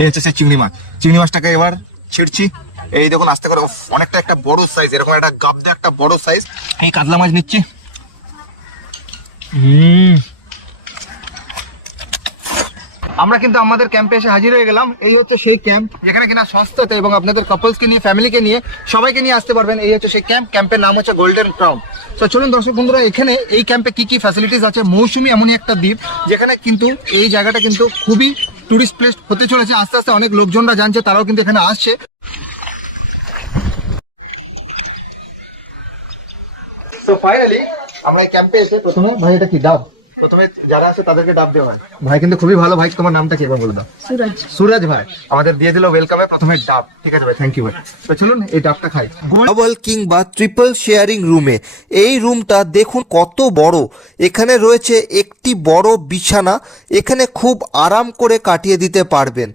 এই হচ্ছে সেই চিংড়ি মাছ। চিংড়ি মাছটাকে এবার ছিঁড়ছি। এই দেখুন আস্তে করে, অনেকটা একটা বড় সাইজ, এরকম একটা গাবদা একটা বড় সাইজ। এই কাতলা মাছ নিচ্ছি। আমরা কিন্তু আমাদের ক্যাম্পে এসে হাজির হয়ে গেলাম। এই হচ্ছে সেই ক্যাম্প যেখানে কিনা সস্তাতে এবং আপনাদের কাপলসকে নিয়ে, ফ্যামিলিকে নিয়ে, সবাইকে নিয়ে আসতে পারবেন। এই হচ্ছে সেই ক্যাম্প। ক্যাম্পের নাম হচ্ছে গোল্ডেন ক্রাউন। তো চলুন দর্শক বন্ধুরা, এখানে এই ক্যাম্পে কি কি ফ্যাসিলিটিস আছে। মৌসুমী এমনই একটা দ্বীপ যেখানে কিন্তু এই জায়গাটা কিন্তু খুবই টুরিস্ট প্লেস হতে চলেছে। আস্তে আস্তে অনেক লোকজনরা জানছে, তারাও কিন্তু এখানে আসছে। তো ফাইনালি আমরা এই ক্যাম্পে এসে প্রথমে, ভাই এটা কি ডাব? প্রথমে যারা আসে তাদেরকে ডাব দেওয়া হয়। ভাই কিন্তু খুবই ভালো। ভাই তোমার নামটা কি একবার বলে দাও। সুরজ। সুরজ ভাই আমাদের দিয়ে দিল ওয়েলকামে প্রথমে ডাব। ঠিক আছে ভাই, থ্যাংক ইউ ভাই। তো চলুন এই ডাবটা খাই। ডাবল কিংবা ট্রিপল শেয়ারিং রুমে, এই রুমটা দেখুন কত বড়। এখানে রয়েছে একটি বড় বিছানা, এখানে খুব আরাম করে কাটিয়ে দিতে পারবেন।